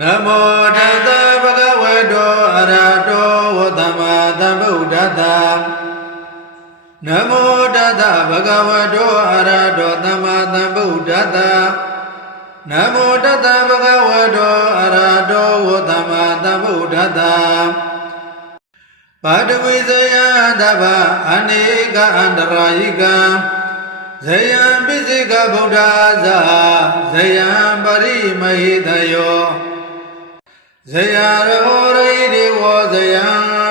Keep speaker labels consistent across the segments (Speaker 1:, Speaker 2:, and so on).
Speaker 1: နမောတတဗုဒ္ဓဝေတောအရဟတောဝသမ္မာသမ္ဗုဒ္ဓတ္တနမောတတဗုဒ္ဓဝေတောအရဟတောသမ္မာသမ္ဗုဒ္ဓတ္တနမောတတဗုဒ္ဓဝေတောအရဟတောဝသမ္မာသမ္ဗုဒ္ဓတ္တပါတဝိဇယတဗ္ဗအနေကအန္တရာယိကံဇယံပိစိကဗုဒ္ဓဇာဇယံပရိမဟိတယော ဇယရောရိတိဝောဇယံ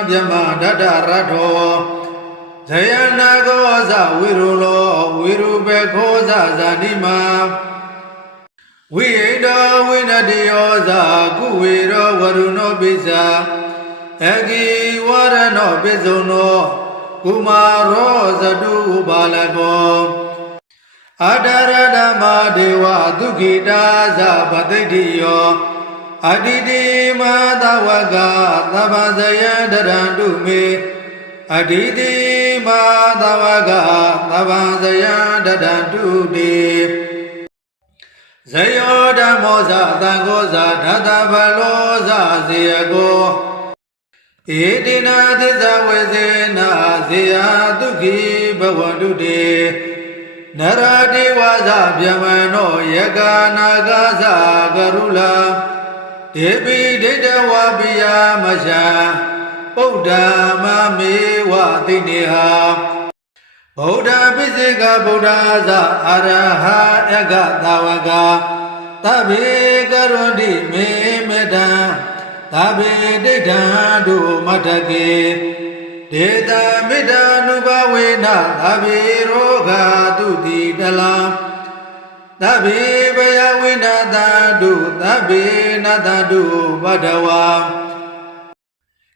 Speaker 1: ဗျမဒတ္တရထောဇယနာကောဇဝိရုလောဝိရုပေခောဇဇာတိမာဝိဟိတောဝိနတယောဇကုဝေရောဝရုဏောပိဇာအဂိဝရဏောပိဇုံနောကုမာရောဇတုဥပါလကောအတရဓမ္မာဒေဝဒုက္ခိတာဇပတိတိယော အတိတိမသဝကသဗ္ဗဇယတရံတုမေအတိတိမသဝကသဗ္ဗဇယတရံတုတိဇယောဓမ္မောဇသံဃောဇဓတ္တဗလောဇဇေယကောဧတိနာသစ္စာဝေစေနာဇေယတုခိဘဝန္တုတေနရတိဝါဇဗျမနောယကနာဂသကရုလာ ဒေပိဒိဋ္ဌဝပိယမရှာပုဒ္ဓမမေဝတိနေဟာဗုဒ္ဓပိစိကဗုဒ္ဓဇအာရဟအကသာဝကသဗ္ဗေကရွန်တိမေမေတံသဗ္ဗေဒိဋ္ဌံဒုမတ္တကေဒေတမေတ္တာနုဘဝေနသဗ္ဗေရောဂာတုတိတလံ သဗ္ဗေဘယဝိနာတတုသဗ္ဗေနတတုဘဒဝါ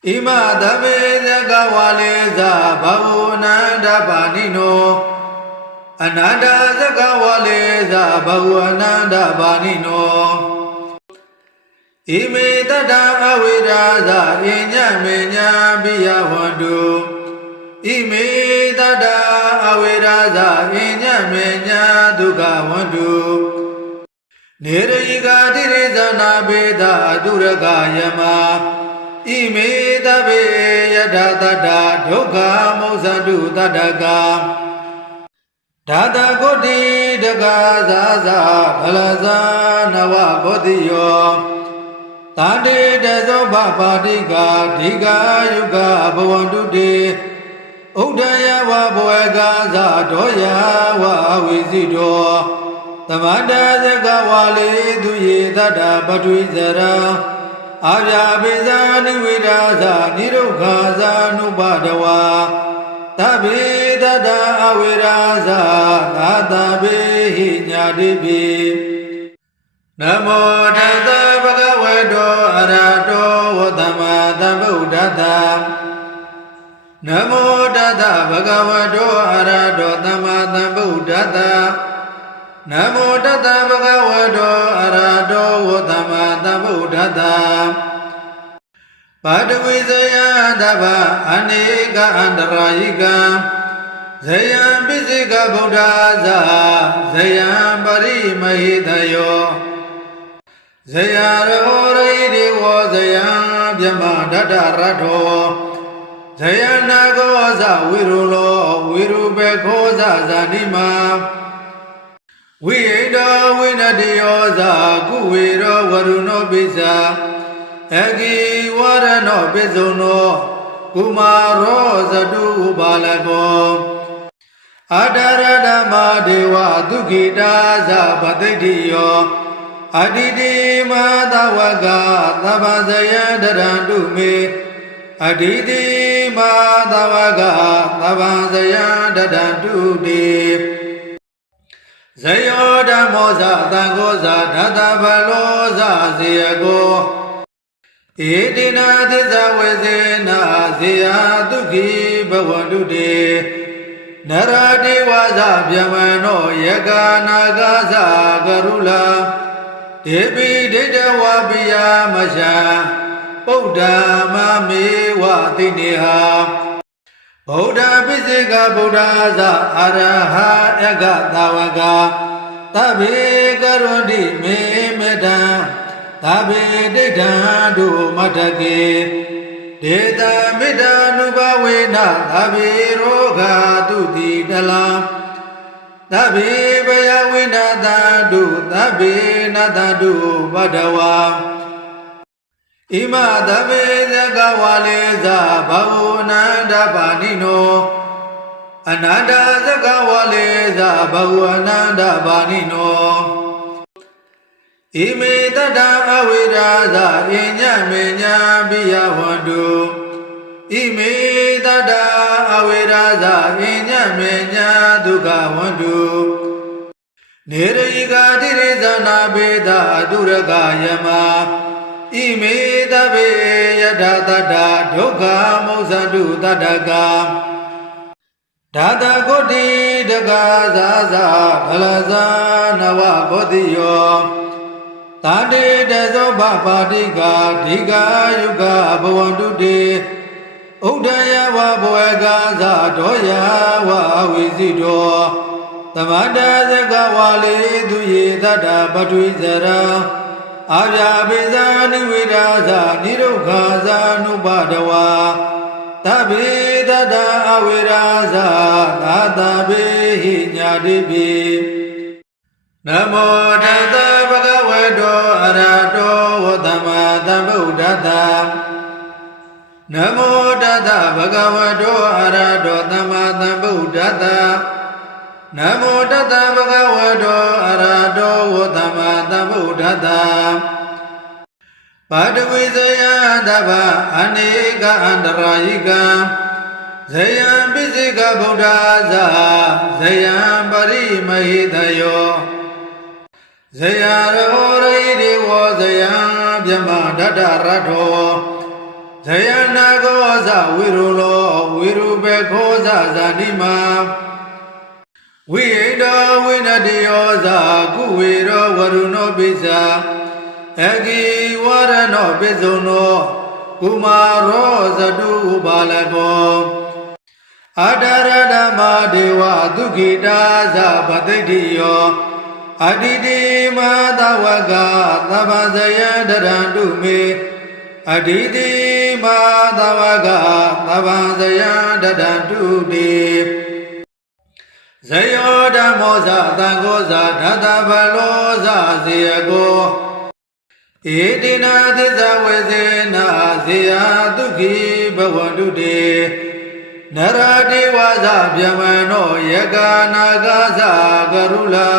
Speaker 1: ဣမသဗ္ဗေသကဝါလေဇဘဝနန္တပါဏိနောအနန္တသကဝါလေဇဘဝနန္တပါဏိနောဣမေတတအဝိရာဇအညမေညာပိယဝန္တု ဣမေတတအဝိရာဇအညမေညာဒုက္ခဝန္တုနေရိကာတိရိဇနာဘေဒအတုရကယမဣမေတဗေယတတတဒုက္ခမௌဇတုတတကဒါတဂုတိတကသာသာဖလဇာနဝဘောတိယောတာတေတသောဘပါတိကာဓိကာယုကဘဝန္တုတေ ဥဒ္ဒယဝဘဝကသာဒောယဝဝိစီတောသမန္တဇကဝါလေသူယေတတ္တပထွိဇရာအာဗျာပိဇာနိဝိဒါဇာနိရုခာဇာနုပဒဝါသဗ္ဗေတတအဝိရာဇာသာသဗေဟိညာတိပိနမောတတဗုဒ္ဓဝေတောအရဟတောဝသမ္မာသမ္ဗုဒ္ဓတ္တ နမောတတဗုဒ္ဓဝေတောအရဟတောသမ္မာသမ္ဗုဒ္ဓတ္တနမောတတဗုဒ္ဓဝေတောအရဟတောဝသမ္မာသမ္ဗုဒ္ဓတ္တပါတဝိဇယတဗ္ဗအနေကအန္တရာယိကံဇယံပိစိကဗုဒ္ဓဇာဇယံပရိမဟိတယောဇယရောရိတိဝောဇယံဗျမဒတ္တရထော ဇယနာကောဇဝိရုလောဝိရုပေခောဇဇာတိမာဝိဟိတောဝိနတယောဇကုဝေရောဝရုဏောပိဇာအဂိဝရဏောပိဇုံနောကုမာရောဇတုဥပါလကောအတရဓမ္မာဒေဝဒုက္ခိတာဇပတိတိယောအတိတိမသဝကသဗ္ဗဇယတရံတုမေ အတိတိမသဝကသဗ္ဗဇယတရံတုတိဇယောဓမ္မောဇသံဃောဇဓတ္တဗလောဇဇေယကောဧတိနာသစ္စာဝေစေနာဇေယတုခိဘဝန္တုတေနရတိဝါဇဗျမနောယကနာဂသကရုလာဒေပိဒိဋ္ဌဝပိယမရှာ ပုဒ္ဓမမေဝတိနေဟာဗုဒ္ဓပိစိကဗုဒ္ဓဇအာရဟအကသာဝကသဗ္ဗေကရွန်တိမေမေတံသသဗ္ဗေဒိဋ္ဌံဒုမတ္တကေဒေတာမေတ္တာနုဘဝေနသဗ္ဗေရောဂာတုတိတလံသဗ္ဗေဘယဝိနာတဒုသဗ္ဗေနတဒုဘဒဝါ ဣမသဗ္ဗေဇဂဝါလေဇဘဝနန္တပါဏိနောအနန္တသကဝလေသဘဝအနန္တပါဏိနောဣမေတတအဝိရာဇအညမေညာပိယဝန္တုဣမေတတအဝိရာဇအညမေညာဒုက္ခဝန္တုနေရိကာတိရိဇနာဘေဒအတုရကယမ ဣမေတဗေယထာတတဒုက္ခမောဇန္တုတတကဒါတဂုတ်တိတကသာသာဖလဇာနဝဘောတိယောတာတေတသောဘပါတိကာဓိကာယုကဘဝန္တုတေဥဒ္ဒယဝဘဝကသာဒောယဝဝိစီတောသမန္တဇကဝါလေသူယေတတပထွေဇရာ အာဗျာပိဇာနိဝိဒါဇာနိရုခာဇာနုပဒဝါသဗ္ဗေတတအဝိရာဇာသာသဗ္ဗေဟိညာတိပိနမောတတဗုဒ္ဓဝေတောအရတောဝတ္တမသမ္ဗုဒ္ဓတနမောတတဗုဒ္ဓဝေတောအရတောသမ္မာသမ္ဗုဒ္ဓတ နမောတတဗုဒ္ဓဝေတောအရတောဝတ္တမသမ္ဗုဒ္ဓတပါတဝိဇယတဗအနေကအန္တရာယိကံဇယံပိစိကဗုဒ္ဓဇာဇယံပရိမဟိတယောဇယရောရိဒေဝဇယံမြမဒတ္တရထောဇယနာကောဇဝိရုလောဝိရုဘေခောဇဇာနိမာ ဝိဟိတဝိနတယောဇကုဝေရောဝရုဏောပိဇာအဂိဝရနောပိဇုံနောကုမာရောဇတုဥပါလကောအတရဓမ္မဒေဝဒုက္ခိတာဇပတိတိယောအတိတိမသဝကသဗ္ဗဇယတရန္တုမေအတိတိမသဝကသဗ္ဗဇယတရန္တုတိ ဇယောဓမ္မောဇသံဃောဇဓတ္တဗလောဇဇေယကောဧတိနာသစ္စာဝေစေနာဇေယဒုက္ခိဘဝန္တုတေနရတိဝါဇဗျမနောယကနာဂသကရုလာ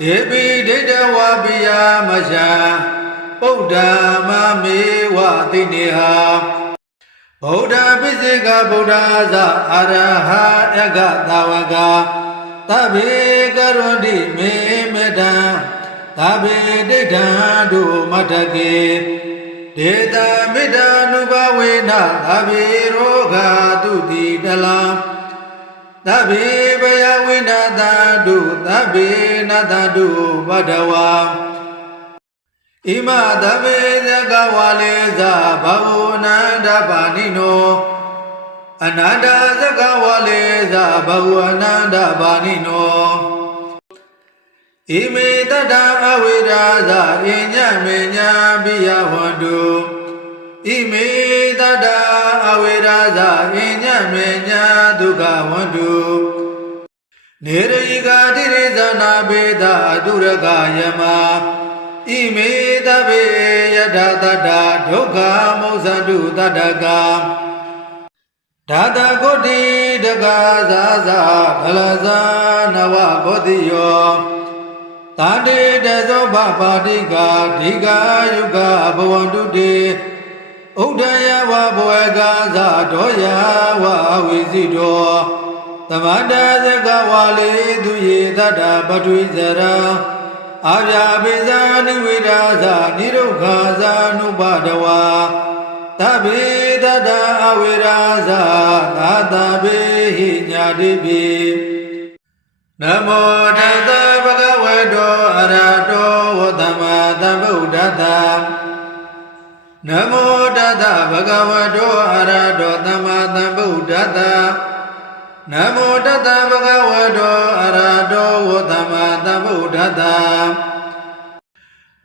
Speaker 1: ဒေပိဒိဋ္ဌဝါပိယမရှာပုဒ္ဓမမေဝတိနေဟာ ဗုဒ္ဓပိစိကဗုဒ္ဓဇအရဟအကသဝကသဗ္ဗေကရုဏိမေမေတံသဗ္ဗေဒိဋ္ဌံဒုမတ္တကေဒေတာမေတ္တာနုဘဝေနသဗ္ဗေရောဂာတုတိတလံသဗ္ဗေဘယဝိနာတဒုသဗ္ဗေနတဒုဘဒဝါဣမသဗ္ဗေဇဂဝါလေဇဘဝနန္တပါဏိနောအနန္တဇဂဝါလေဇဘဝနန္တပါဏိနောဣမေတတအဝိရာဇအညမေညာပိယဝန္တုဣမေတတအဝိရာဇအညမေညာဒုက္ခဝန္တုနေရိကာတိရိဇနာဘေဒအတုရကယမ ဣမေတဗေယထာတတဒုက္ခမောဇန္တုတတကဒါတဂုတ်တိတကသာသာဖလဇာနဝဘောတိယောတာတေတသောဘပါတိကာဓိကာယုကဘဝန္တုတေဥဒ္ဒယဝဘဝကသာဒောယဝဝိစီတောသမန္တဇကဝါလေသူယေတတပထွေဇရာ အာဗျာပိဇာနိဝိဒါဇာနိရုခာဇာနုပဒဝါသဗ္ဗေတတအဝိရာဇာသာသဗေဟိညာတိပိနမောတတဗုဒ္ဓဝေတောအရတောဝတ္တမသမ္ဗုဒ္ဓတနမောတတဗုဒ္ဓဝေတောအရတောသမ္မာသမ္ဗုဒ္ဓတ နမောတတဗုဒ္ဓဝေတောအရတောဝတ္တမသမ္ဗုဒ္ဓတ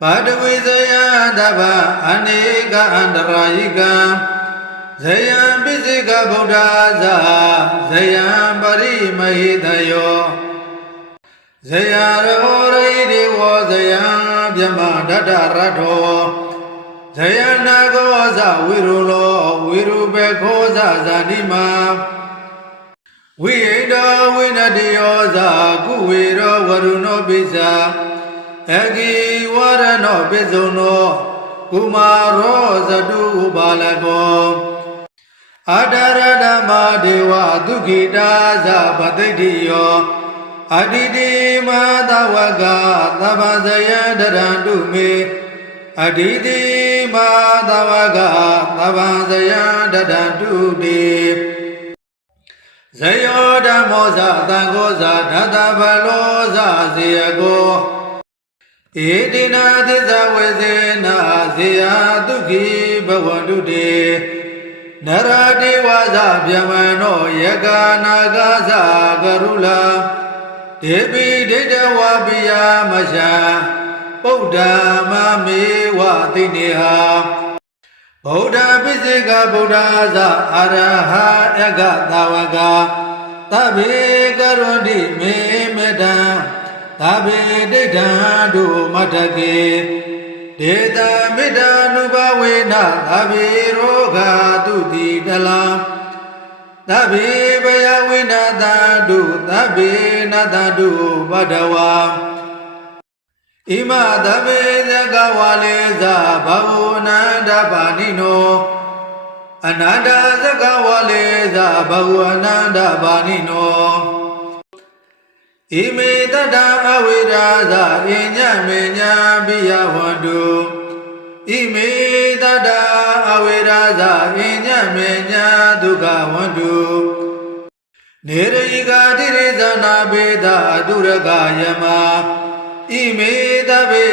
Speaker 1: ပပါဒဝိဇယတဗ္ဗအနေကအန္တရာယိကံဇယံပိစိကဗုဒ္ဓဇာဇယံပရိမဟိတယောဇယရောရိဒေဝဇယံဗျမဒတ္တရထောဇယနာကောဇဝိရုလောဝိရုဘေခောဇဇာတိမာ ဝိဟိတောဝိနတယောဇာကုဝေရောဝရုဏောပိဇာအဂိဝရဏောပိဇုံနောကုမာရောဇတုဥပါလကောအတရဓမ္မာဒေဝဒုက္ခိတာဇပတိတိယောအတိတိမသဝကသဗ္ဗဇယတရံတုမေအတိတိမသဝကသဗ္ဗဇယတရံတုတိ ဇယောဓမ္မောဇသံဃောဇဓတ္တဗလောဇဇေယကောဧတိနာသစ္စာဝေစေနာဇေယတုခိဘဝန္တုတေနရတိဝါဇဗျမနောယကနာဂသကရုလာဒေပိဒိဋ္ဌဝပိယမရှာပုဒ္ဓမမေဝတိနေဟာ ဗုဒ္ဓပိစိကဗုဒ္ဓဇအရဟအကသာဝကသဗ္ဗေကရွန်တိမေမေတံသဗ္ဗေဒိဋ္ဌံဒုမတ္ထကေဒေတမေတ္တာနုဘဝေနသဗ္ဗေရောဂာတုတိတလံသဗ္ဗေဘယဝိနာတတုသဗ္ဗေနတတုဘဒဝါ ဣမသဗ္ဗေသကဝါလေဇဘဝနန္တပါဏိနောအနန္တသကဝါလေဇဘဝအနန္တပါဏိနောဣမေတတအဝိရာဇအညမေညာပိယဝန္တုဣမေတတအဝိရာဇအညမေညာဒုက္ခဝန္တုနေရိကာတိရိဇနာဘေဒအတုရကယမ ဣမေတဗေ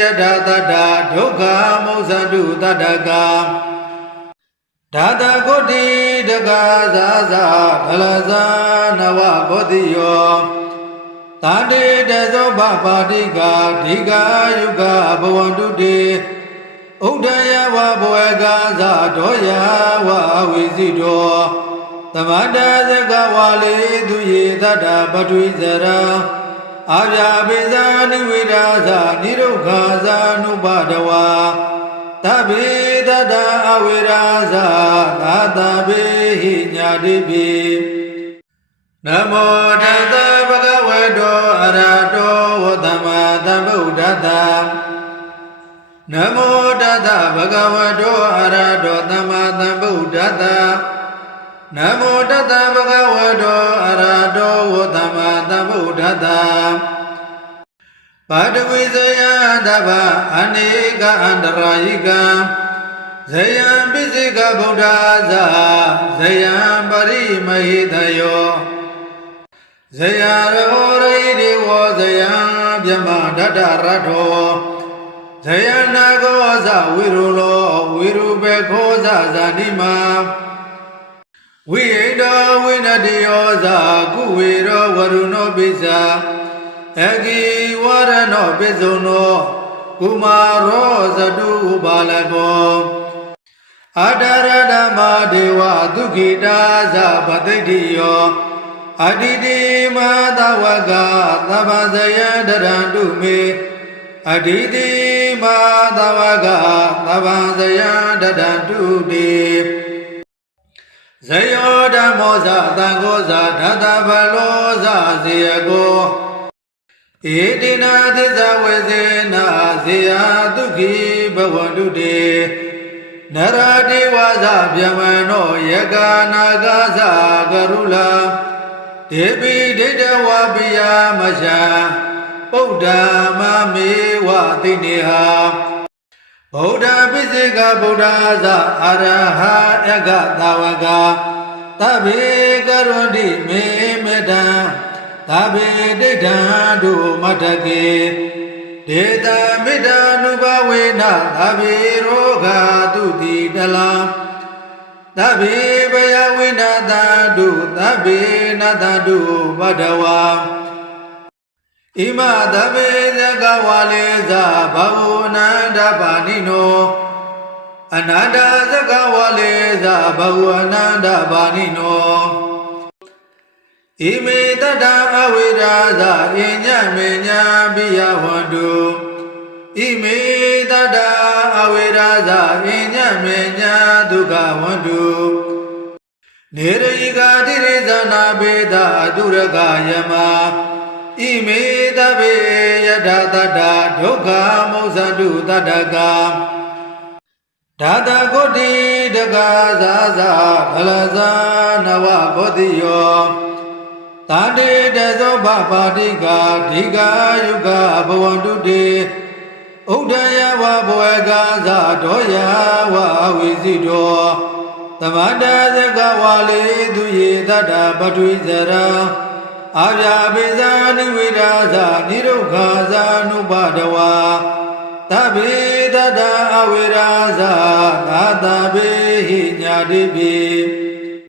Speaker 1: ယတတတဒုက္ခမௌဇန္တုတတကဒါတဂုတိတကသာသာဗလဇာနဝဘောတိယောတာတေတသောဘပါတိကာဓိကာယုကဘဝန္တုတေဥဒ္ဒယဝဘောကသာဒောယဝဝိစီတောသမန္တဇကဝါလေသူယေတတပထွိဇရာ အာဗျာပိဇာနိဝိဒါဇာနိရုခာဇာနုပဒဝါတဗေတတအဝိရာဇာသာတဗေဟိညာတိပိနမောတတဗဂဝတောအရတောဝတမသမ္ဗုဒ္ဓတနမောတတဗဂဝတောအရတောသမ္မာသမ္ဗုဒ္ဓတ နမောတတဗဂဝတောအရတောဝတမသမ္ဗုဒ္ဓတပါဒဝိဇယတဗ္ဗအနေကအန္တရာယိကံဇယံပိစိကဗုဒ္ဓဇာဇယံပရိမဟိတယောဇယရောရိဒေဝဇယံဗျမဒတ္တရထောဇယနာကောဇဝိရုလောဝိရုဘေခောဇဇာတိမာ ဝိဟိတောဝိနတယောဇာကုဝေရောဝရုဏောပိဇာအဂိဝရဏောပိဇုံနောကုမာရောဇတုဥပါလကောအတရဓမ္မာဒေဝဒုက္ခိတာဇပတိတိယောအတိတိမသဝကသဗ္ဗဇယတရံတုမေအတိတိမသဝကသဗ္ဗဇယတရံတုတိ ဇယောဓမ္မောဇသံဃောဇဓတ္တဗလောဇဇေယကောဧတိနာသစ္စာဝေစေနာဇေယတုခိဘဝန္တုတေနရတိဝါဇဗျမနောယကနာဂသကရုလာဒေပိဒိဋ္ဌဝပိယမရှာပုဒ္ဓမမေဝတိနေဟာ ဗုဒ္ဓပိစိကဗုဒ္ဓဇအရဟအကသာဝကသဗ္ဗေကရွန်တိမေမေတံသဗ္ဗေဒိဋ္ဌံဒုမတ္ထကေဒေတမေတ္တာနုဘဝေနသဗ္ဗေရောဂာတုတိတလံသဗ္ဗေဘယဝိနာတတုသဗ္ဗေနတတုဘဒဝါ ဣဣမသဗ္ဗေသကဝါလေဇာဘဝအနန္တပါဏိနောအနန္တသကဝါလေဇာဘဝအနန္တပါဏိနောဣမေတတ္တအဝိရာဇာအညမေညာပိယဝန္တုဣမေတတ္တအဝိရာဇာအညမေညာဒုက္ခဝန္တုနေရိကာတိရိဇနာဘေဒအတုရကယမ ဣမေတဗေယတတတ္တဒုက္ခမௌဇတုတတ္တကဒါတဂုတ်တိတကသာသာဖလဇာနဝဘောတိယောတာတေတသောဘပါတိကာဓိကာယုကဘဝန္တုတေဥဒ္ဒယဝဘဝကသာဒောယဝဝိစီတောသမန္တသကဝါလေသူယေတတ္တပထွေဇရံ အာဗျာပိဇာနိဝိဒါဇာနိရုခာဇာနုပဒဝါတဗေတတအဝိရာဇာသာတဗေဟိညာတိပိ